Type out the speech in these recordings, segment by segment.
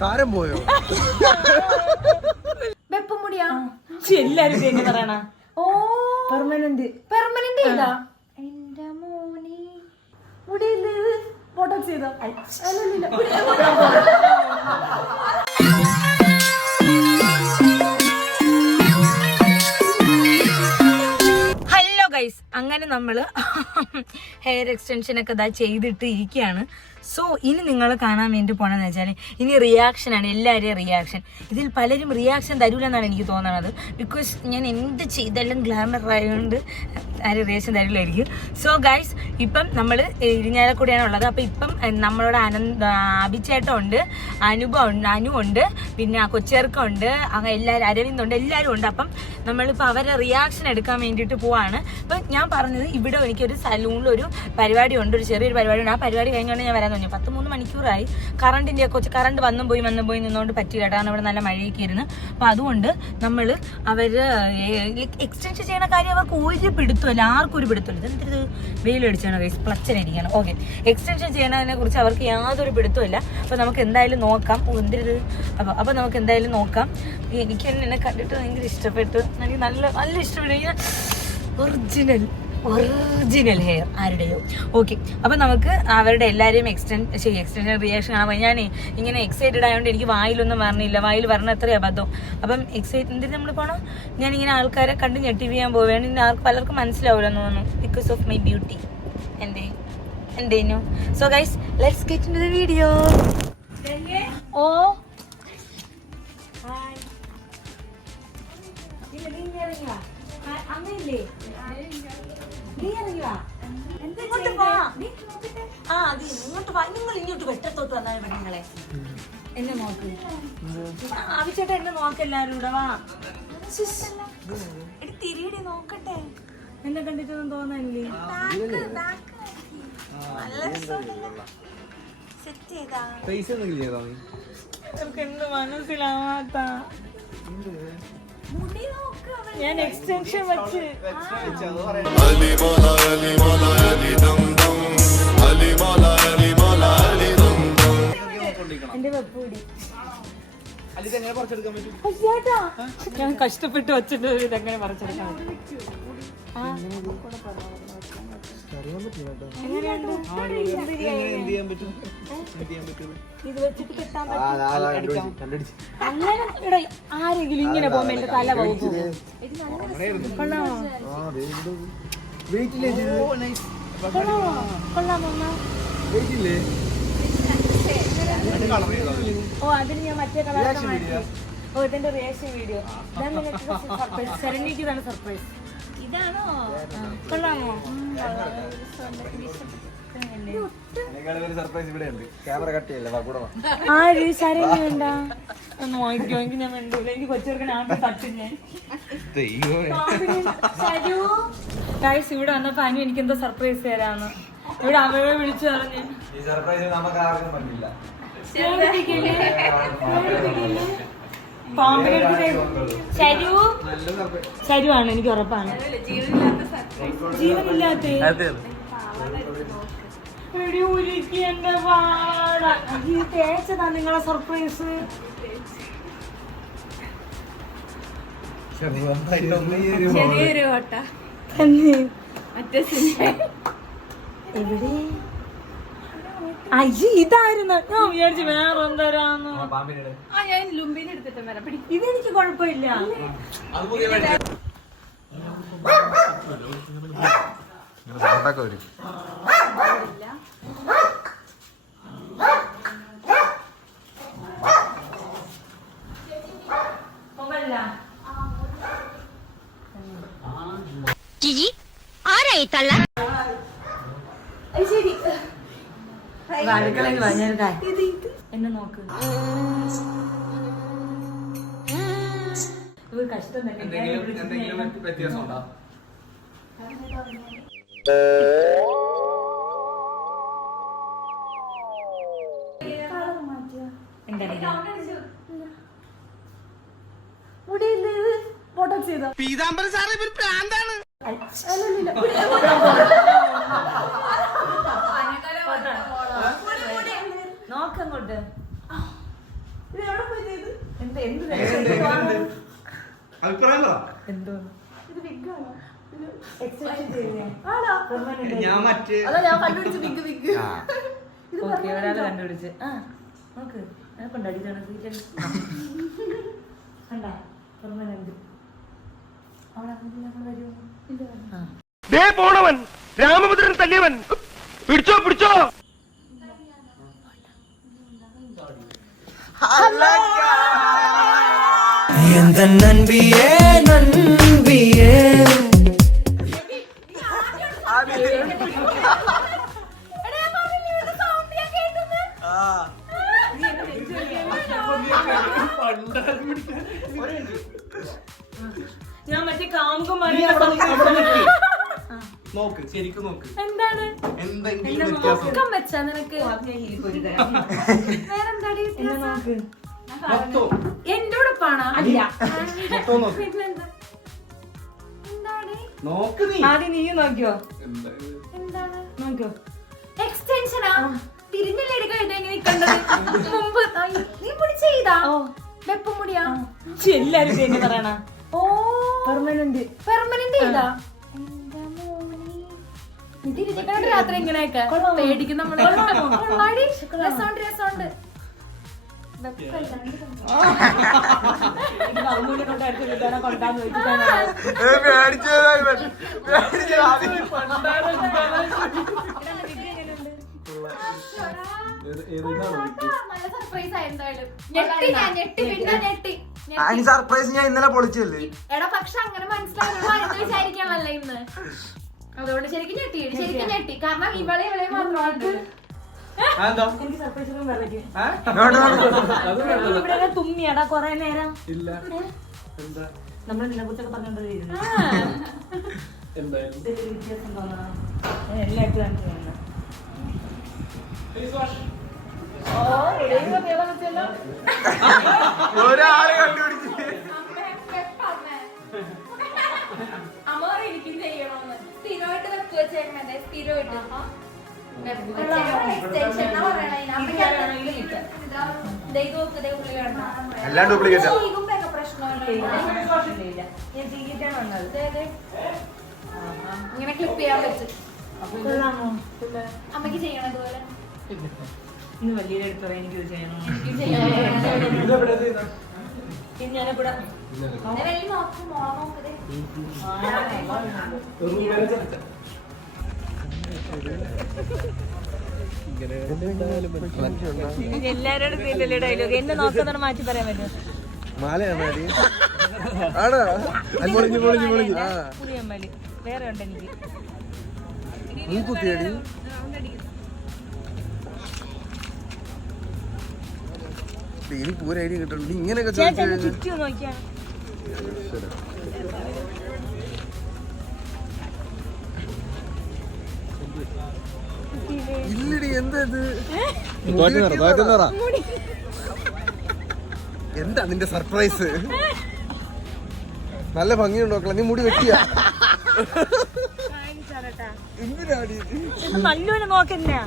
താരം പോയോ? വെപ്പം മുടിയാ എല്ലാരും എങ്ങനെ പറയണ? ഓ. പെർമനന്റ് പെർമനന്റ് ചെയ്താ? എന്റെ മോനെ. മുടിയില്ലേ ഫോട്ടോ ചെയ്തോ? അല്ലല്ല നമ്മൾ ഹെയർ എക്സ്റ്റൻഷൻ ഒക്കെ ഇതാ ചെയ്തിട്ട് ഇരിക്കുകയാണ് സോ ഇനി നിങ്ങൾ കാണാൻ വേണ്ടി പോകണമെന്ന് വെച്ചാൽ ഇനി റിയാക്ഷനാണ് എല്ലാവരെയും റിയാക്ഷൻ ഇതിൽ പലരും റിയാക്ഷൻ തരൂലെന്നാണ് എനിക്ക് തോന്നുന്നത് ബിക്കോസ് ഞാൻ എന്ത് ചെയ്താലും ഗ്ലാമർ ആയതുകൊണ്ട് ആരും റിയാക്ഷൻ തരില്ലായിരിക്കും സോ ഗൈസ് ഇപ്പം നമ്മൾ ഇരിഞ്ഞാലക്കൂടെയാണ് ഉള്ളത്. അപ്പം ഇപ്പം നമ്മളോട് അനന്ത അഭിചേട്ടം ഉണ്ട് അനുപ ഉണ്ട് അനു ഉണ്ട് പിന്നെ ആ കൊച്ചേർക്കുണ്ട് അങ്ങനെ എല്ലാവരും അരവിന്ദ് ഉണ്ട് എല്ലാവരും ഉണ്ട്. അപ്പം നമ്മളിപ്പോൾ അവരെ റിയാക്ഷൻ എടുക്കാൻ വേണ്ടിയിട്ട് പോവാണ്. അപ്പം ഞാൻ പറഞ്ഞത് ഇവിടെ എനിക്കൊരു സലൂണിൽ ഒരു പരിപാടി ഉണ്ട് ഒരു ചെറിയൊരു പരിപാടി ഉണ്ട്. ആ പരിപാടി കഴിഞ്ഞുകൊണ്ട് ഞാൻ വരാൻ തോന്നി പത്ത് മൂന്ന് മണിക്കൂറായി. കറണ്ടിന്റെ കൊച്ച് കറണ്ട് വന്നും പോയി വന്നും പോയി നിന്നുകൊണ്ട് പറ്റില്ല കാരണം ഇവിടെ നല്ല മഴയൊക്കെ ഇരുന്ന് അപ്പം അതുകൊണ്ട് നമ്മൾ അവർ എക്സ്റ്റൻഷൻ ചെയ്യുന്ന കാര്യം അവർക്ക് ഒരു പിടുത്തമല്ല ആർക്കും ഒരു പിടുത്തമില്ല. ഇതെന്തൊരു വെയിലടിച്ചാണ് ഗൈസ് പ്ലച്ചനായിരിക്കണം ഓക്കെ എക്സ്റ്റൻഷൻ ചെയ്യുന്നതിനെ കുറിച്ച് അവർക്ക് യാതൊരു പിടുത്തമില്ല അപ്പോൾ നമുക്ക് എന്തായാലും നോക്കാം. എന്തൊരു അപ്പോൾ അപ്പോൾ നമുക്ക് എന്തായാലും നോക്കാം. എനിക്ക് തന്നെ എന്നെ കണ്ടിട്ട് ഭയങ്കര ഇഷ്ടപ്പെട്ടു. എനിക്ക് നല്ല നല്ല ഇഷ്ടപ്പെട്ടു. ഒറിജിനൽ ഒറിജിനൽ ഹെയർ ആരുടെയോ. ഓക്കെ അപ്പം നമുക്ക് അവരുടെ എല്ലാവരെയും എക്സ്റ്റെൻഡ് ശരി എക്സ്റ്റൻഷൻ റിയാക്ഷൻ കാണാൻ ഞാൻ ഇങ്ങനെ എക്സൈറ്റഡ് ആയതുകൊണ്ട് എനിക്ക് വായിലൊന്നും പറഞ്ഞില്ല വായിൽ പറഞ്ഞ എത്ര അബദ്ധം. അപ്പം എക്സൈറ്റ് എന്തിന് നമ്മൾ പോകണം ഞാൻ ഇങ്ങനെ ആൾക്കാരെ കണ്ട് ഞെട്ടി ചെയ്യാൻ പോവുകയാണ്. ഇനി ആർക്ക് പലർക്കും മനസ്സിലാവില്ലെന്ന് തോന്നുന്നു. ബിക്കോസ് ഓഫ് മൈ ബ്യൂട്ടി എന്റെ എന്തേനു so guys let's get in the video oh. Hi ഇല്ല നീ ഇങ്ങ് ഇങ്ങോട്ട് വാ. ആ അത് ഇങ്ങോട്ട് വാ. നിങ്ങൾ ഇങ്ങോട്ട് വെട്ടത്തോട്ട് വന്നാൽ പെണ്ണുങ്ങളെ എന്നെ നോക്ക്. ആവശ്യമായിട്ട് എന്നെ നോക്കെല്ലാരും കൂടെ വാ. എടി തിരിയടി നോക്കട്ടെ. എന്നെ കണ്ടിട്ടൊന്നും തോന്നാനില്ലേ സെറ്റ് ചെയ്താ. പൈസ നമുക്ക് എന്ത് മനസ്സിലാവാത്ത. ഞാൻ എക്സ്റ്റൻഷൻ വെച്ച്. എന്റെ വെപ്പൂടി അല്ല ഇത് എങ്ങനെ പറിച്ചെടുക്കാൻ പറ്റും? ഞാൻ കഷ്ടപ്പെട്ട് വെച്ചിട്ട് ഇതെങ്ങനെ പറിച്ചെടുക്കാൻ അങ്ങനെ ആരെങ്കിലും ഇങ്ങനെ പോകുമ്പോ എന്റെ തല പോകും? ഓ അതിന് ഞാൻ മറ്റേ കളർ ഓ ഇതിന്റെ റിയാക്ഷൻ വീഡിയോ. ഞാൻ നിങ്ങൾക്ക് സർപ്രൈസ് തന്നെ സർപ്രൈസ് ഇതാണോ? കൊള്ളാമോ? സർപ്രൈസ് ഇവിടെ ഉണ്ട് ക്യാമറ കട്ട് ചെയ്യല്ലേ? കൂടെ വാ. ആര്? ശരണ്യ ഉണ്ടാ ഒന്ന് വാങ്ങിക്കോ. എനിക്ക് ഞാൻ വേണ്ടൂല എനിക്ക് കൊച്ചെടുക്കാൻ ആദ്യം തട്ടും ഞാൻ ഗൈസ് ഇവിടെ വന്നപ്പോ അനു എനിക്ക് എന്താ സർപ്രൈസ് തരാന്ന്. ഇവിടെ അവരെ വിളിച്ചു പറഞ്ഞു. ഈ സർപ്രൈസ് നമുക്ക് ആർക്കും പറ്റില്ല. പാമ്പിനെ ശരു. നല്ല സർപ്രൈസ് ശരുവാണ് എനിക്ക് ഉറപ്പാണ്. ജീവനില്ലാത്ത തേച്ചതാ നിങ്ങളെ സർപ്രൈസ് ചെറിയൊരു ഓട്ട. തന്നെ. മറ്റേ എവിടെ? അയ്യ ഇതായിരുന്നു. ഞാൻ വിചാരിച്ചു വേറെ എന്തരാന്ന് ആ ഞാൻ ലുംബിനെ എടുത്തിട്ട് വരാം. പിടി. ഇതെനിക്ക് കുഴപ്പമില്ല. ജിജി ആരായി തള്ള ശരി അടുക്കളയിൽ പറഞ്ഞ എന്നെ നോക്ക് ഇത് കഷ്ടം തന്നെ ഞാൻ എന്തെങ്കിലും ഇവിടെ എന്തെങ്കിലും ഇരുന്ന് വ്യത്യാസം ഉണ്ടോ എന്താ മുടിയില്ലേ ബോട്ടോക്സ് ചെയ്തോ? പീതാംബര സാറേ ഇവർ പ്രാന്താണ് നോക്കങ്ങോട്ട് എന്ത് എന്ത് അഭിപ്രായം പറ എന്തോ ഞാൻ മറ്റേ. അതാ കണ്ടുപിടിച്ചു ബിഗ് ബിഗ് ഓക്കെ ഒരാൾ കണ്ടുപിടിച്ച് ആ നോക്ക്. കൊണ്ടാടി കണ്ടാ പെർമനന്റ് ദേ പോണവൻ. രാമഭദ്രൻ തല്ലിയവൻ. പിടിച്ചോ പിടിച്ചോ. എന്തൻ നൻപിയേ നൻപിയേ. നോക്ക് ശരിക്കും നോക്ക്. എന്താണ്? എന്തെങ്കിലും വ്യത്യാസം വെച്ചാ നിനക്ക്? വേറെന്താടി ഉടുപ്പാണോ അല്ല. നോക്ക്. പിന്നെന്താ? നോക്ക് നീ. ആദ്യം നീ നോക്കിയോ? എന്താ? എന്താണ്? നോക്കിയോ? എക്സ്റ്റൻഷനാ തിരിഞ്ഞല്ലേ എടുക്കാൻ എങ്ങനെ നിക്കണ്ടത് മുമ്പ്. ആയി. നീ മുടി ചെയ്താ? വെപ്പം മുടിയാ? എല്ലാരും പറയണ. ഓ. പെർമനന്റ് പെർമനന്റ് ചെയ്താ. രാത്രി ഇങ്ങനെയൊക്കെ. രസമുണ്ട് രസമുണ്ട്. സർപ്രൈസ് ഞാൻ ഇന്നലെ പൊളിച്ചല്ലേ എടാ പക്ഷെ അങ്ങനെ മനസ്സിലായി വിചാരിക്കണല്ലോ ഇന്ന്? അതുകൊണ്ട് ശരിക്കും ഞെട്ടി ശരിക്കും ഞെട്ടി. കാരണം ഇവളെ ഇവളെ വേണ്ടത്. തുമ്മിയടാ കൊറേ നേരം. ഇല്ല. എന്താ? നമ്മൾ ഇതിനെ കുറിച്ചൊക്കെ പറഞ്ഞോണ്ടിരുന്നു വ്യത്യാസം തോന്നണം. എല്ലായിട്ടും. ഒരാളെ കണ്ടുപിടിച്ച്. ഇല്ല. ഞാൻ ചെയ്തിട്ടാണ് വന്നത് ദേ, ദേ. ഇങ്ങനെ ക്ലിപ്പ് ചെയ്യാൻ പറ്റും കൊള്ളാമോ അമ്മയ്ക്ക് ചെയ്യണത് പോലെ ഇന്ന് വലിയ എടുത്ത് പറയാൻ എനിക്കിത് ചെയ്യണം ഞാനിവിടെ നോക്ക് മോളെ നോക്ക് ദേ. റൂമിലെ ചർച്ച. എല്ലാരോടും ഡയലോഗ് എന്നെ മാറ്റി പറയാൻ പറ്റും പുതിയ അമ്മാലി വേറെ ഉണ്ട് എനിക്ക് എനിക്ക് ഒരു ഐഡിയ കിട്ടുള്ളൂ നീ ഇങ്ങനെയൊക്കെ ചോദിച്ചു നോക്കിയാ ഇല്ലടി എന്താ ഇത്? എന്താ നിന്റെ സർപ്രൈസ്? നല്ല ഭംഗിയുണ്ടോ നീ മുടി വെട്ടിയ? എന്തിനാടി? നോക്കന്നെ.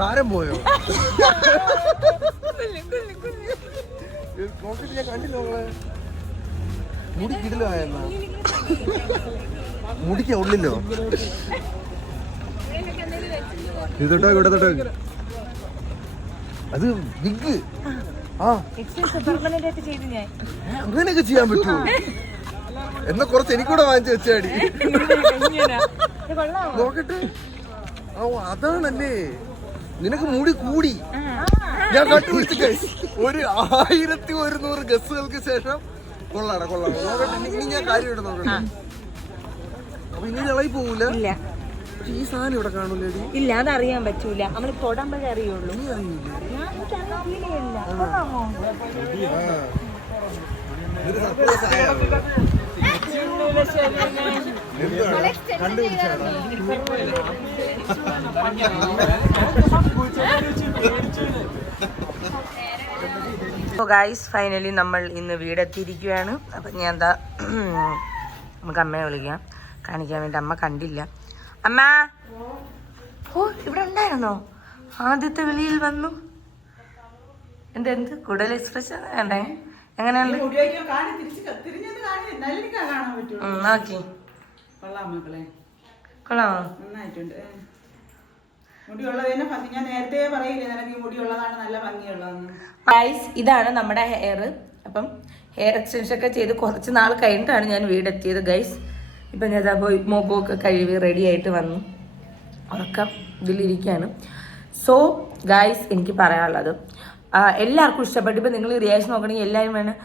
താരം പോയോ? നോക്കിട്ട് ഞാൻ കണ്ടില്ല മുടി കിടിലായെന്നാ മുടിക്ക ഉള്ളിലോ? ഇതോട്ടോ ഇവിടെ തൊട്ടോ അത് ബിഗ് ആ. അങ്ങനെയൊക്കെ ചെയ്യാൻ പറ്റുമോ? എന്നാ കുറച്ച് എനിക്കൂടെ വാങ്ങിച്ചു വെച്ചാടി. നോക്കട്ടെ. ഓ അതാണല്ലേ. നിനക്ക് മുടി കൂടി. ഞാൻ കണ്ടുപിടിച്ചു. ഒരു ആയിരത്തി ഒരുന്നൂറ് ഗസ്സുകൾക്ക് ശേഷം കൊള്ളാടാ കൊള്ളാടാ. നോക്കട്ടെ ഇനി- ഞാൻ കാര്യമായിട്ട് നോക്കട്ടെ. അപ്പൊ ഇനി ഇളകി പോകൂല ഇല്ല. പക്ഷെ ഈ സാധനം ഇവിടെ കാണൂലേടി. ഇല്ല അതറിയാൻ പറ്റൂല. നമ്മൾ തൊടുമ്പോഴേ അറിയുള്ളൂ. നീ അറിയില്ല? ഞാൻ എനിക്ക് അങ്ങനെ ഫീൽ ചെയ്യില്ല കൊള്ളാമോ ആ. ഇതൊരു surprise ആയോ? എന്താണ് കണ്ടുപിടിച്ചാടാ അപ്പോൾ ഗായ്സ് ഫൈനലി നമ്മൾ ഇന്ന് വീടെത്തിയിരിക്കുകയാണ്. അപ്പം ഞാൻ എന്താ നമുക്ക് അമ്മയെ വിളിക്കാം. കാണിക്കാൻ വേണ്ടി അമ്മ കണ്ടില്ല. അമ്മ! ഓ ഇവിടെ ഉണ്ടായിരുന്നോ? ആദ്യത്തെ വിളിയിൽ വന്നു. എന്ത് എന്ത്? കൂടുതൽ എക്സ്പ്രഷൻ വേണ്ടേ? എങ്ങനെയുണ്ട്? നോക്കി. കൊള്ളാം മക്കളെ. കൊള്ളാമോ? നന്നായിട്ടുണ്ട്. നേരത്തെ നല്ല ഗൈസ് ഇതാണ് നമ്മുടെ ഹെയർ അപ്പം ഹെയർ എക്സ്റ്റൻഷൻ ഒക്കെ ചെയ്ത് കുറച്ച് നാൾ കഴിഞ്ഞിട്ടാണ് ഞാൻ വീടെത്തിയത് ഗൈസ് ഇപ്പം ഞാൻ പോയി മോപ്പൊക്കെ കഴുകി റെഡി ആയിട്ട് വന്നു. ഉറക്കം ഇതിലിരിക്കുകയാണ്. സോ ഗൈസ് എനിക്ക് പറയാനുള്ളത് എല്ലാവർക്കും ഇഷ്ടപ്പെട്ടു. ഇപ്പം നിങ്ങൾ റിയാക്ഷൻ നോക്കണമെങ്കിൽ എല്ലാവരും വേണം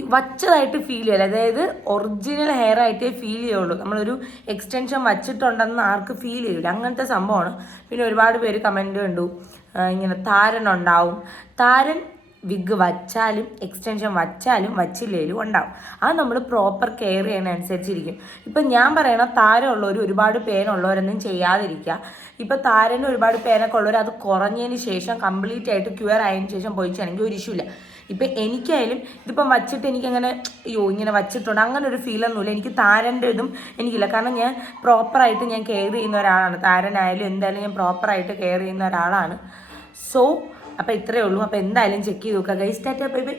വച്ചതായിട്ട് ഫീൽ ചെയ്യില്ല. അതായത് ഒറിജിനൽ ഹെയർ ആയിട്ടേ ഫീൽ ചെയ്യുള്ളൂ. നമ്മളൊരു എക്സ്റ്റൻഷൻ വച്ചിട്ടുണ്ടെന്ന് ആർക്ക് ഫീൽ ചെയ്യില്ല. അങ്ങനത്തെ സംഭവമാണ്. പിന്നെ ഒരുപാട് പേര് കമന്റ് കണ്ടു. ഇങ്ങനെ താരൻ ഉണ്ടാവും. താരൻ വിഗ് വച്ചാലും എക്സ്റ്റൻഷൻ വച്ചാലും വച്ചില്ലേലും ഉണ്ടാവും. അത് നമ്മൾ പ്രോപ്പർ കെയർ ചെയ്യുന്നതനുസരിച്ചിരിക്കും ഇപ്പം ഞാൻ പറയണ താരമുള്ളവർ ഒരുപാട് പേനുള്ളവരൊന്നും ചെയ്യാതിരിക്കുക. ഇപ്പം താരന് ഒരുപാട് പേനൊക്കെ ഉള്ളവർ അത് കുറഞ്ഞതിന് ശേഷം കംപ്ലീറ്റ് ആയിട്ട് ക്യൂർ ആയതിനു ശേഷം പോയിച്ചാണെങ്കിൽ ഒരു ഇഷ്യൂ ഇല്ല. ഇപ്പം എനിക്കായാലും ഇതിപ്പം വച്ചിട്ട് എനിക്കങ്ങനെ അയ്യോ ഇങ്ങനെ വച്ചിട്ടുണ്ട്. അങ്ങനെ ഒരു ഫീലൊന്നുമില്ല എനിക്ക് താരന്റെ ഇതും എനിക്കില്ല. കാരണം ഞാൻ പ്രോപ്പറായിട്ട് ഞാൻ കെയർ ചെയ്യുന്ന ഒരാളാണ്. താരനായാലും എന്തായാലും ഞാൻ പ്രോപ്പറായിട്ട് കെയർ ചെയ്യുന്ന ഒരാളാണ്. സോ അപ്പോൾ ഇത്രയേ ഉള്ളൂ. അപ്പോൾ എന്തായാലും ചെക്ക് ചെയ്ത് നോക്കുക. Guys Tata bye bye